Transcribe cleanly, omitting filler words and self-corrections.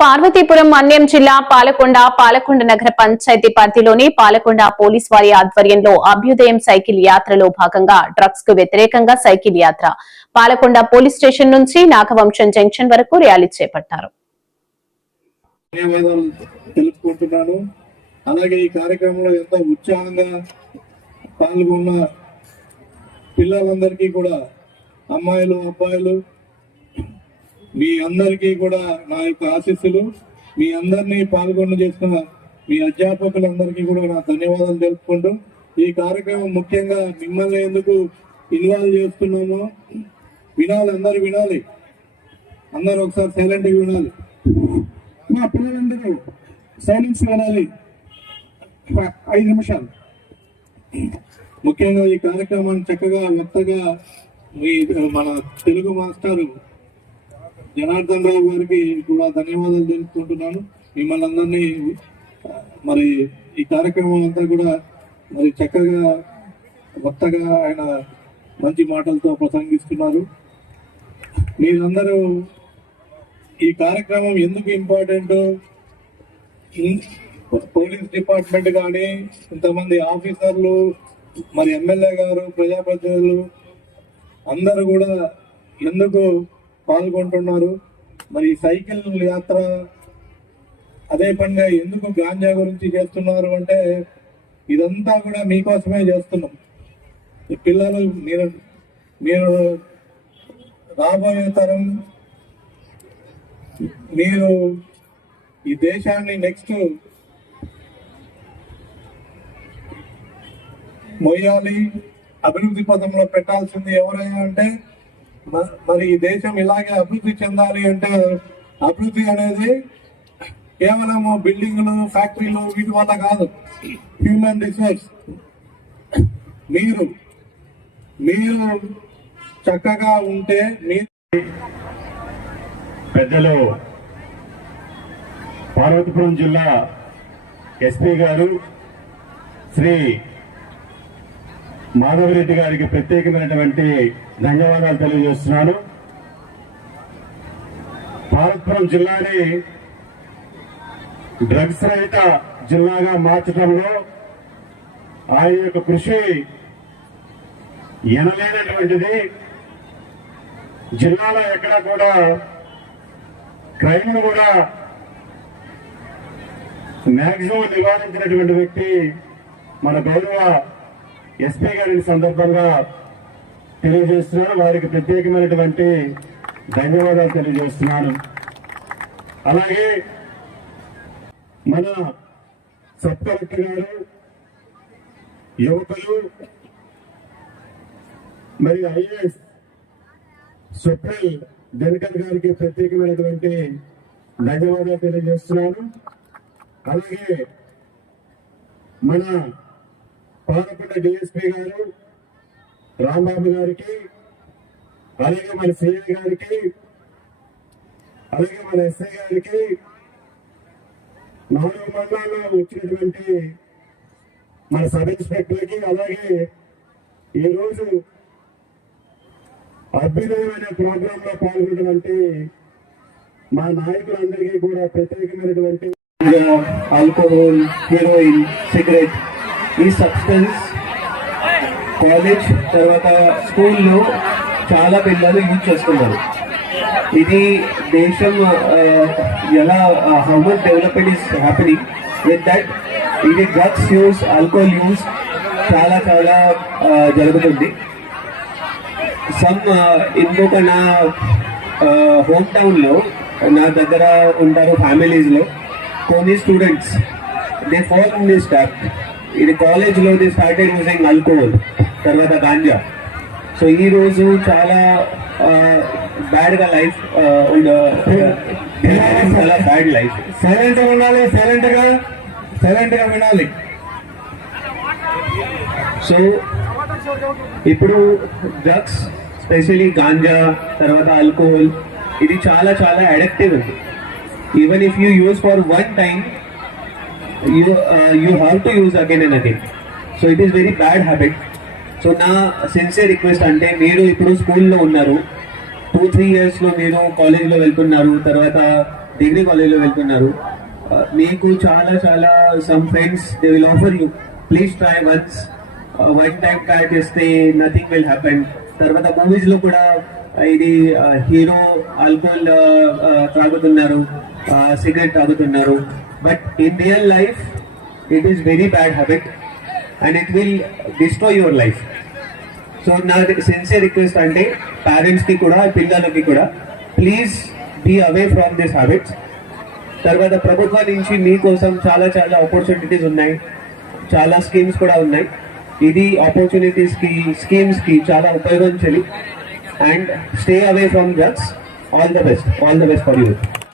పార్వతీపురం మన్యం జిల్లా పాలకొండ నగర పంచాయతీ పరిధిలోని పాలకొండ పోలీస్ వారి ఆధ్వర్యంలో అభ్యుదయం సైకిల్ యాత్రలో భాగంగా డ్రగ్స్ కు వ్యతిరేకంగా సైకిల్ యాత్ర పాలకొండ పోలీస్ స్టేషన్ నుంచి నాగవంశం జంక్షన్ వరకు ర్యాలీ చేపట్టారు. అలాగే ఈ కార్యక్రమంలో ఎంతో ఉత్సాహంగా పాల్గొన్న పిల్లలందరికీ కూడా, అమ్మాయిలు అబ్బాయిలు, మీ అందరికీ కూడా నా యొక్క ఆశీస్సులు. మీ అందరినీ పాల్గొన చేస్తున్న మీ అధ్యాపకులందరికీ కూడా నా ధన్యవాదాలు తెలుపుకుంటూ, ఈ కార్యక్రమం ముఖ్యంగా మిమ్మల్ని ఎందుకు ఇన్వాల్వ్ చేస్తున్నామో వినాలి, అందరు వినాలి, అందరూ ఒకసారి సైలెంట్గా వినాలి. మా పిల్లలందరూ సైలెన్స్ వినాలి 5 నిమిషాలు. ముఖ్యంగా ఈ కార్యక్రమాన్ని చక్కగా మెత్తగా మన తెలుగు మాస్టర్ జనార్దన్ రావు గారికి కూడా ధన్యవాదాలు తెలుపుకుంటున్నాను. మిమ్మల్ని అందరినీ మరి ఈ కార్యక్రమం అంతా కూడా మరి చక్కగా కొత్తగా ఆయన మంచి మాటలతో ప్రసంగిస్తున్నారు. మీరందరూ ఈ కార్యక్రమం ఎందుకు ఇంపార్టెంట్, పోలీస్ డిపార్ట్మెంట్ కానీ, ఇంతమంది ఆఫీసర్లు, మరి ఎమ్మెల్యే గారు, ప్రజాప్రతినిధులు అందరూ కూడా ఎందుకు పాల్గొంటున్నారు, మరి సైకిల్ యాత్ర అదే పనిగా ఎందుకు గాంజా గురించి చేస్తున్నారు అంటే, ఇదంతా కూడా మీకోసమే చేస్తున్నాం. ఈ పిల్లలు మీరు రాబోయే తరం, మీరు ఈ దేశాన్ని నెక్స్ట్ మొయ్యాలి, అభివృద్ధి పథంలో పెట్టాల్సింది ఎవరైనా అంటే, మరి ఈ దేశం ఇలాగే అభివృద్ధి చెందాలి అంటే, అభివృద్ధి అనేది కేవలం బిల్డింగ్లు, ఫ్యాక్టరీలు వీటి వల్ల కాదు, హ్యూమన్ రిసోర్స్. మీరు చక్కగా ఉంటే పెద్దలు పార్వతీపురం జిల్లా ఎస్పీ గారు శ్రీ మాధవరెడ్డి గారికి ప్రత్యేకమైనటువంటి ధన్యవాదాలు తెలియజేస్తున్నాను. పార్వతీపురం జిల్లాని డ్రగ్స్ రహిత జిల్లాగా మార్చడంలో ఆయన యొక్క కృషి ఎనలేనటువంటిది. జిల్లాలో ఎక్కడ కూడా క్రైమ్ ను కూడా మ్యాక్సిమం నివారించినటువంటి వ్యక్తి మన గౌరవ ఎస్పీ గారి సందర్భంగా తెలియజేస్తున్నాను. వారికి ప్రత్యేకమైనటువంటి ధన్యవాదాలు తెలియజేస్తున్నాను. అలాగే మన సబ్ కలెక్టర్ గారు, యువకులు, మరి ఐఏఎస్ సుప్రీల్ దినకర్ గారికి ప్రత్యేకమైనటువంటి ధన్యవాదాలు తెలియజేస్తున్నాను. అలాగే మన పాలకొండ డిఎస్పీ గారు రాంబాబు గారికి, అలాగే మన సిఐ గారికి, అలాగే మన ఎస్ఐ గారికి, 4 మండలాల్లో వచ్చినటువంటి మన సబ్ ఇన్స్పెక్టర్లకి, అలాగే ఈరోజు అభ్యుదయమైన ప్రోగ్రామ్ లో పాల్గొన్నటువంటి మా నాయకులందరికీ కూడా ప్రత్యేకమైనటువంటి ఆల్కహాల్, హీరోయిన్, సిగరెట్, ఈ సబ్స్టెన్స్ కాలేజ్ తర్వాత స్కూల్లో చాలా పిల్లలు యూజ్ చేస్తున్నారు. ఇది దేశం ఎలా how much development is happening with that. ఇది డ్రగ్స్ యూస్, ఆల్కహాల్ యూస్ చాలా జరుగుతుంది. ఇంకొక నా హోమ్ టౌన్లో నా దగ్గర ఉంటారు ఫ్యామిలీస్లో కొన్ని students, they fall in this trap. ఇది కాలేజ్లో దే స్టార్టెడ్ యూజింగ్ ఆల్కహాల్, తర్వాత గాంజా. సో ఈ రోజు చాలా బ్యాడ్ గా లైఫ్, చాలా బ్యాడ్ లైఫ్. సైలెంట్ గా ఉండాలి, సైలెంట్ గా వినాలి. సో ఇప్పుడు డ్రగ్స్, స్పెషలీ గాంజా, తర్వాత ఆల్కహాల్, ఇది చాలా అడిక్టివ్ ఉంది. Even if you use for one time, you have to use again and again. So it is very bad habit. So నా సిన్సియర్ రిక్వెస్ట్ అంటే, మీరు ఇప్పుడు స్కూల్లో ఉన్నారు, 2-3 years లో మీరు కాలేజ్లో వెళ్తున్నారు, తర్వాత డిగ్రీ కాలేజ్లో వెళ్తున్నారు. మీకు చాలా చాలా some friends they will offer you please try once, one time try చేస్తే నథింగ్ విల్ హ్యాపెన్. తర్వాత మూవీస్ లో కూడా ఇది హీరో ఆల్కహాల్ తాగుతున్నారు, సిగరెట్ తాగుతున్నారు, but in real life it is very bad habit and it will destroy your life. So నా sincere request అంటే parents కి కూడా పిల్లలకి కూడా please be away from this habits. తర్వాత ప్రభుత్వం నుంచి మీకోసం చాలా చాలా ఆపర్చునిటీస్ ఉన్నాయి, చాలా స్కీమ్స్ కూడా ఉన్నాయి. ఇది ఆపర్చునిటీస్ కి స్కీమ్స్ కి చాలా ఉపయోగించాలి. And stay away from drugs. All the best for you.